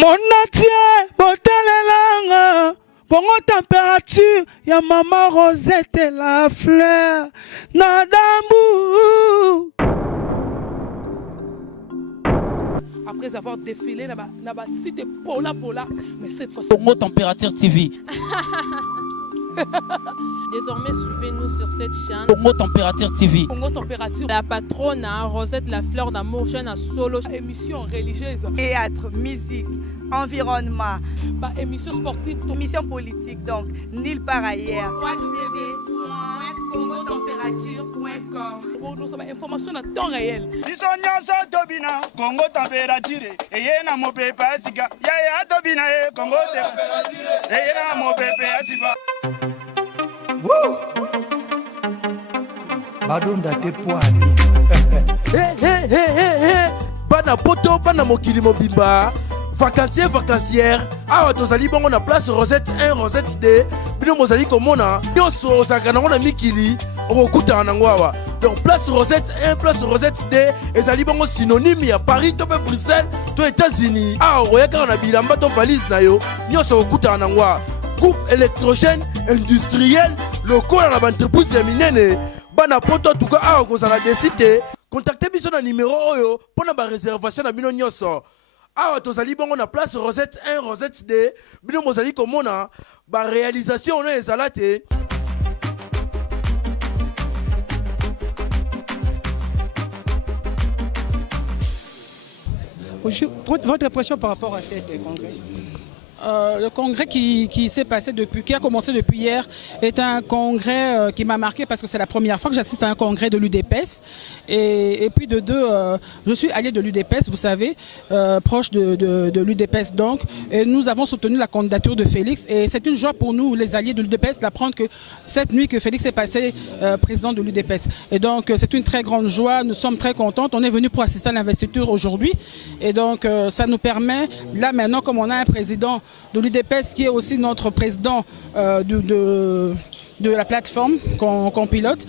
Monatie, botalelanga, Congo température, ya maman Rosette la fleur, Nadambu. Après avoir défilé là-bas, cité Pola, mais cette fois-ci. Congo Température TV. Désormais, suivez-nous sur cette chaîne. Congo Température TV. Congo Température. La patronne, Rosette la fleur d'amour, chaîne à solo. Émission religieuse. Théâtre, musique, environnement. Émission sportive. Émission politique, donc nulle part ailleurs. www.congotempérature.com. Pour nous avons information à temps réel. Congo Température. Et yena mo pepe asika. Ya tobina Congo Température. Et yena mo pepe asika. Woo! Badonda te poani. Bana poto bana mokili mobimba. Vacancière. Awa tozali bongo na place Rosette 1, Rosette 2. Bino mozali komona. Nyonso osakana ngona mikili. Okuta nango awa. Donc place Rosette 1, place Rosette 2. Ezali bongo synonyme ya Paris to Bruxelles to États-Unis. Awa oyaka na bilamba to valise na yo. Nyonso okuta nango awa. Groupe électrogène industriel local à l'entreprise ya minene bana poto tuka awa kozala desite contactez biso na numéro oyo pona ba réservation na bino nyonso awa tozali bongo na place Rosette 1 Rosette 2 bino mozali komona ba réalisation ono ezala te. Votre impression par rapport à cet congrès? Le congrès qui s'est passé qui a commencé depuis hier, est un congrès qui m'a marqué parce que c'est la première fois que j'assiste à un congrès de l'UDPS. Et puis de deux, je suis allié de l'UDPS, vous savez, proche de l'UDPS donc. Et nous avons soutenu la candidature de Félix. Et c'est une joie pour nous, les alliés de l'UDPS, d'apprendre que cette nuit que Félix est passé président de l'UDPS. Et donc c'est une très grande joie, nous sommes très contents. On est venu pour assister à l'investiture aujourd'hui. Et donc ça nous permet, là maintenant, comme on a un président de l'UDPS qui est aussi notre président de la plateforme qu'on pilote,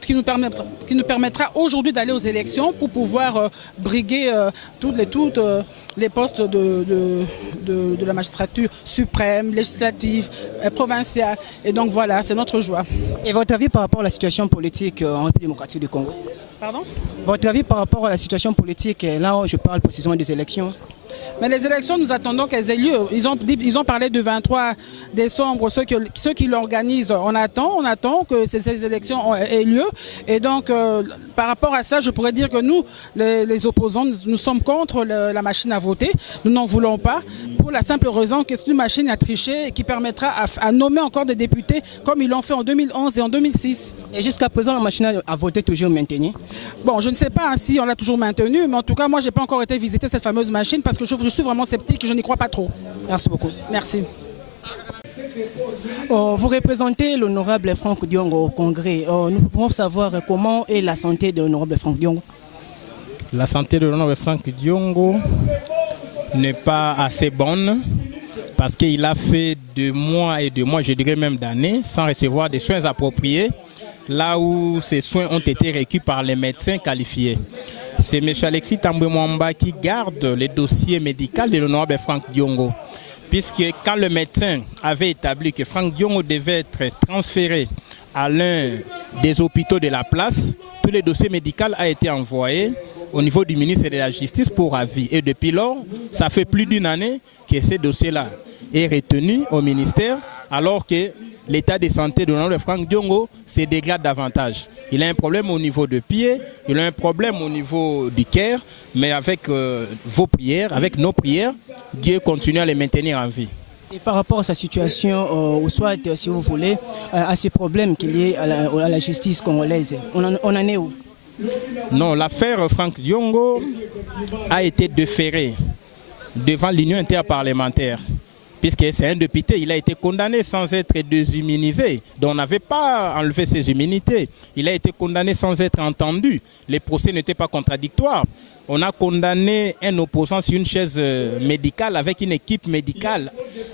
qui nous permettra aujourd'hui d'aller aux élections pour pouvoir briguer toutes les postes de la magistrature suprême, législative, provinciale. Et donc voilà, c'est notre joie. Et votre avis par rapport à la situation politique en République démocratique du Congo? Pardon? Votre avis par rapport à la situation politique, là je parle précisément des élections. Mais les élections, nous attendons qu'elles aient lieu. Ils ont parlé du 23 décembre, ceux qui l'organisent. On attend que ces élections aient lieu. Et donc, par rapport à ça, je pourrais dire que nous, les opposants, nous sommes contre la machine à voter. Nous n'en voulons pas, pour la simple raison que c'est une machine à tricher et qui permettra à nommer encore des députés comme ils l'ont fait en 2011 et en 2006. Et jusqu'à présent, la machine à voter toujours maintenue? Bon, je ne sais pas si on l'a toujours maintenue, mais en tout cas, moi, je n'ai pas encore été visiter cette fameuse machine parce que je suis vraiment sceptique, je n'y crois pas trop. Merci beaucoup. Merci. Vous représentez l'honorable Franck Diongo au Congrès. Nous pouvons savoir comment est la santé de l'honorable Franck Diongo. La santé de l'honorable Franck Diongo n'est pas assez bonne parce qu'il a fait de mois et de mois, je dirais même d'années, sans recevoir des soins appropriés, là où ces soins ont été requis par les médecins qualifiés. C'est M. Alexis Tambwe-Mwamba qui garde les dossiers médicaux de l'honorable Franck Diongo. Puisque quand le médecin avait établi que Franck Diongo devait être transféré à l'un des hôpitaux de la place, tous les dossiers médicaux ont été envoyés au niveau du ministre de la Justice pour avis. Et depuis lors, ça fait plus d'une année que ces dossiers-là est retenu au ministère, alors que l'état de santé de l'honorable Franck Diongo se dégrade davantage. Il a un problème au niveau de pied, il a un problème au niveau du cœur, mais avec vos prières, avec nos prières, Dieu continue à les maintenir en vie. Et par rapport à sa situation, ou soit, si vous voulez, à ces problèmes qu'il y a à la justice congolaise, on en est où? Non, l'affaire Franck Diongo a été déférée devant l'Union interparlementaire. Puisque c'est un député, il a été condamné sans être désimmunisé. Donc on n'avait pas enlevé ses immunités. Il a été condamné sans être entendu. Les procès n'étaient pas contradictoires. On a condamné un opposant sur une chaise médicale avec une équipe médicale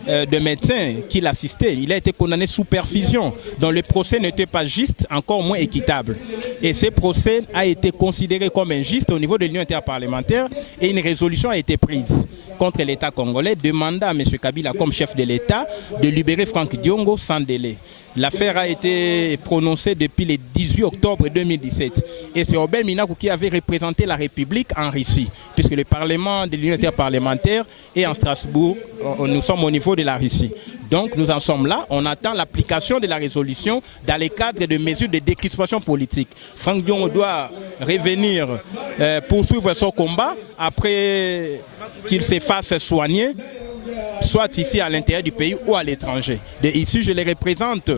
de médecins qui l'assistaient. Il a été condamné sous perfusion. Donc le procès n'était pas juste, encore moins équitable. Et ce procès a été considéré comme injuste au niveau de l'Union interparlementaire et une résolution a été prise contre l'État congolais, demandant à M. Kabila comme chef de l'État de libérer Franck Diongo sans délai. L'affaire a été prononcée depuis le 18 octobre 2017. Et c'est Robert Minakou qui avait représenté la République en Russie, puisque le Parlement de l'Union interparlementaire est en Strasbourg. Nous sommes au niveau de la Russie. Donc nous en sommes là. On attend l'application de la résolution dans le cadre de mesures de décrispation politique. Franck Diongo doit revenir poursuivre son combat après qu'il se fasse soigner, soit ici à l'intérieur du pays ou à l'étranger. Ici, je les représente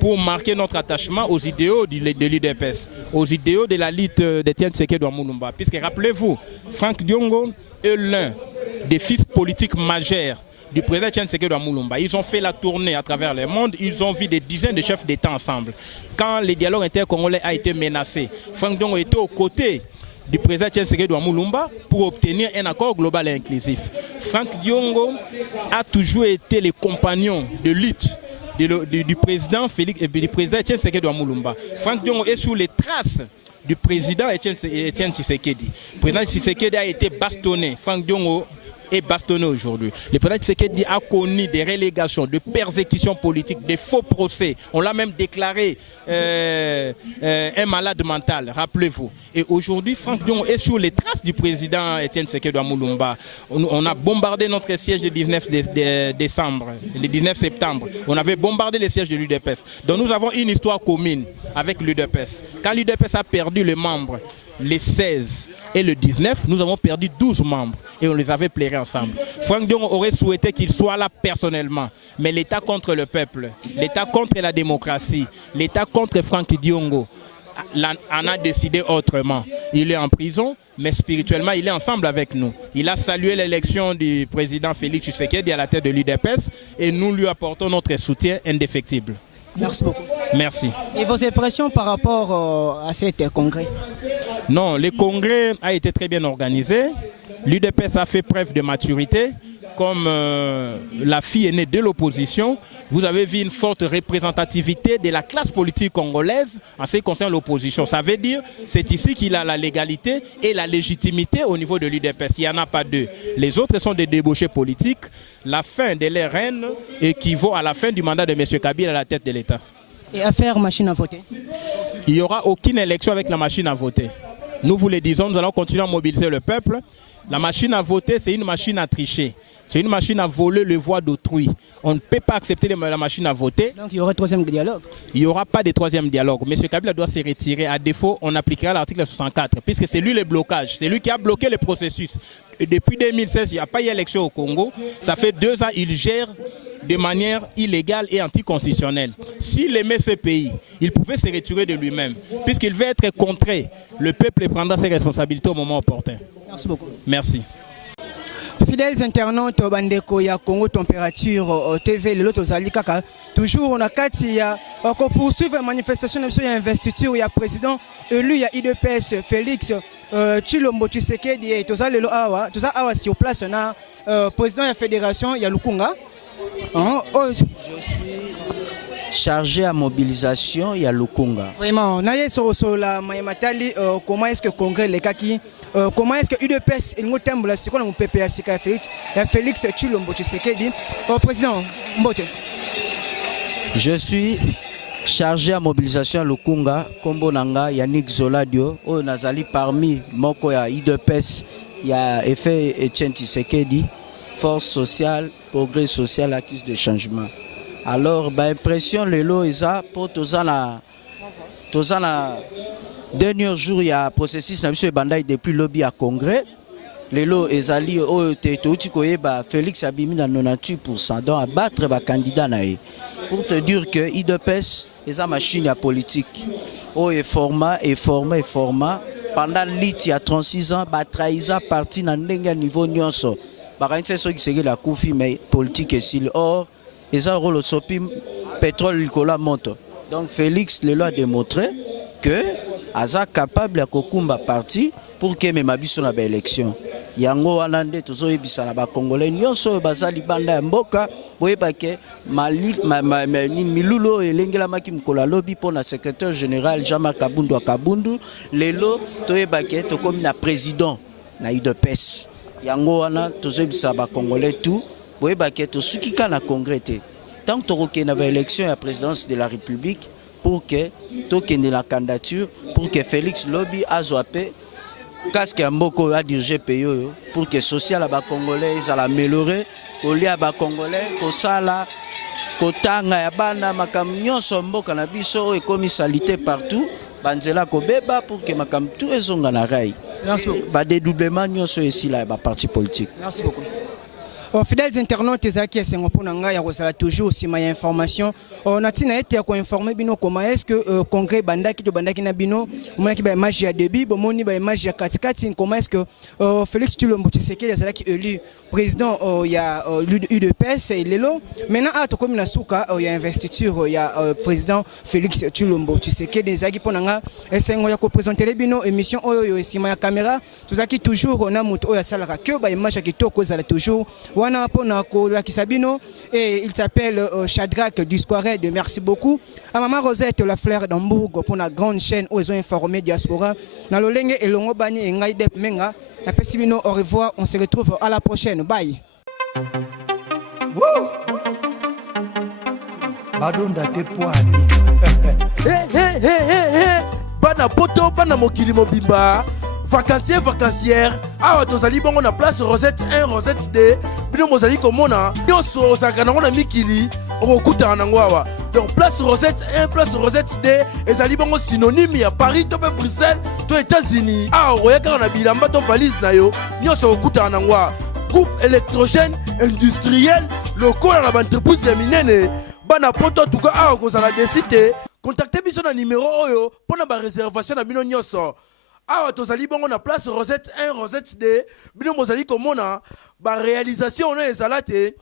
pour marquer notre attachement aux idéaux de l'UDPS, aux idéaux de la lutte d'Étienne Tshisekedi de Moulumba. Puisque rappelez-vous, Franck Diongo est l'un des fils politiques majeurs du président Étienne Tshisekedi de Moulumba. Ils ont fait la tournée à travers le monde, ils ont vu des dizaines de chefs d'État ensemble. Quand le dialogue intercongolais a été menacé, Franck Diongo était aux côtés du président Étienne Tshisekedi de Moulumba pour obtenir un accord global et inclusif. Franck Diongo a toujours été le compagnon de lutte du président Étienne Tshisekedi de Moulumba. Franck Diongo est sous les traces du président Étienne Tshisekedi. Le président Tshisekedi a été bastonné. Franck Diongo est bastonné aujourd'hui. Le président Tshisekedi a connu des relégations, de persécutions politiques, des faux procès. On l'a même déclaré un malade mental, rappelez-vous. Et aujourd'hui, Franck Diongo est sur les traces du président Étienne Tshisekedi de Moulumba. On a bombardé notre siège le 19 décembre, le 19 septembre. On avait bombardé les sièges de l'UDPS. Donc nous avons une histoire commune avec l'UDPS. Quand l'UDPS a perdu le membre, les 16 et le 19, nous avons perdu 12 membres et on les avait plairés ensemble. Franck Diongo aurait souhaité qu'il soit là personnellement, mais l'État contre le peuple, l'État contre la démocratie, l'État contre Franck Diongo en a décidé autrement. Il est en prison, mais spirituellement, il est ensemble avec nous. Il a salué l'élection du président Félix Tshisekedi à la tête de l'UDPS et nous lui apportons notre soutien indéfectible. Merci beaucoup. Merci. Et vos impressions par rapport à cet congrès? Non, le congrès a été très bien organisé. L'UDPS a fait preuve de maturité. Comme la fille aînée de l'opposition, vous avez vu une forte représentativité de la classe politique congolaise en ce qui concerne l'opposition. Ça veut dire que c'est ici qu'il a la légalité et la légitimité au niveau de l'UDPS. Il n'y en a pas deux. Les autres sont des débauchés politiques. La fin de leur règne équivaut à la fin du mandat de M. Kabila à la tête de l'État. Et affaire machine à voter? Il n'y aura aucune élection avec la machine à voter. Nous vous le disons, nous allons continuer à mobiliser le peuple. La machine à voter, c'est une machine à tricher. C'est une machine à voler le voix d'autrui. On ne peut pas accepter la machine à voter. Donc il y aura un troisième dialogue? Il n'y aura pas de troisième dialogue. M. Kabila doit se retirer. À défaut, on appliquera l'article 64, puisque c'est lui le blocage. C'est lui qui a bloqué le processus. Et depuis 2016, il n'y a pas eu d'élection au Congo. Ça fait 2 ans, il gère de manière illégale et anticonstitutionnelle. S'il aimait ce pays, il pouvait se retirer de lui-même. Puisqu'il veut être contré, le peuple prendra ses responsabilités au moment opportun. Merci beaucoup. Merci. Fidèles internautes bandeko ya Congo Température TV le lot ozali kaka toujours on a kati ya pour poursuivre manifestation de investiture ya président élu ya IDPS Félix Tshilombo Tshisekedi et tozali lelo awa sur place na président ya fédération ya Lukunga. Je suis chargé à mobilisation ya Lukunga. Vraiment, naye sur la Maïmatali, comment est-ce que le Congrès les kaki, comment est-ce que UDPS et nous temble la seconde mon PPA Félix Tshilombo Tshisekedi, président Mbote. Je suis chargé à mobilisation à Lukunga, Kombo Nanga, Yannick Zoladio, au Nazali parmi Moko ya UDPS, ya effet Étienne Tshisekedi, force sociale, progrès social, accuse de changement. Alors, impression lelo eza pour tozana dernier jour il y a processus na biso bandai depuis lobby à congrès lelo ezali o te koyeba Félix abimi na 98% donc abattre ba candidat na ye pour te dire que IDPS eza machine à politique o e format pendant lit il y a 36 ans ba trahison parti na ndenge niveau nyonso ba kanisa so ki la koufi mais politique et s'il or ils ont rôle au pétrole Nicolas monte. Donc Félix le a démontré que Aza capable à Kokumba parti pour que mema biso na ba élection. Yango wana nde tozoyebisa na ba Congolais nyonso bazali banda ya mboka boyeba ke milulo elengelamaki mokolo alobi mpo na secrétaire général Jean-Marc Kabundu Kabundu lelo toyeba ke tokomi na président na UDPS. Yango wana tozoyebisa ba Congolais tout boyeba ke tosukika na congrès te. Tant que tu as une élection à la présidence de la République pour que tu aies la candidature, pour que Félix Lobby a zoapé, casque à Mboko a dirigé pays, pour que le social à Congolais soit amélioré, au lieu à Congolais, au sala, au tanga ya bana, makamnyo sombo cannabis et commisalité partout, banzela ko beba pour que makam tout est zonga na rai. Merci beaucoup. Ba dédoublement nyoso ici là ba parti politique. Merci beaucoup. Fidèles internautes, ezaki esengo mpona ngai ya kozala toujours sima ya information. Na tina ete ya koinforme bino comment est-ce que congrès bandaki to bandaki na bino omonaki ba image ya début bomoni ba image ya katikati comment est-ce que Félix Tshilombo Tshisekedi azalaki élu président ya UDPS lelo maintenant a to komi na suka ya investiture ya président Félix Tshilombo Tshisekedi ezaki mpona nga esengo ya ko présenter bino émission oyo sima ya caméra tozaki toujours na mutu oyo asalaka que ba image ya kitoko ezala toujours wana pona ko la Kisabino et il s'appelle Shadrach du Square de merci beaucoup à maman Rosette la fleur d'Hambourg pour la grande chaîne où ils ont informé diaspora na lolenge et longo bani et ngai dep menga na pesibino au revoir on se retrouve à la prochaine bye badonda te poani bana poto bana mokili mobimba vacancière awa tozali bongo na place Rosette 1 Rosette 2 bino mozali komona nyonso ozalaka nango na mikili okokutana nango awa donc place Rosette 1 place Rosette 2 ezali bongo synonyme ya Paris to pe Bruxelles to États-Unis awa oyakaka na bilamba to valise na yo nyonso okokutana nango awa groupe électrogène industriel lokola na baentreprise ya minene bana poto tuka awa kozala desite contacte biso na numéro oyo mpona baréservation na bino nyonso awa tozali bongo na place Rosette 1 Rosette 2 bino mozali komona ba réalisation ono ezala te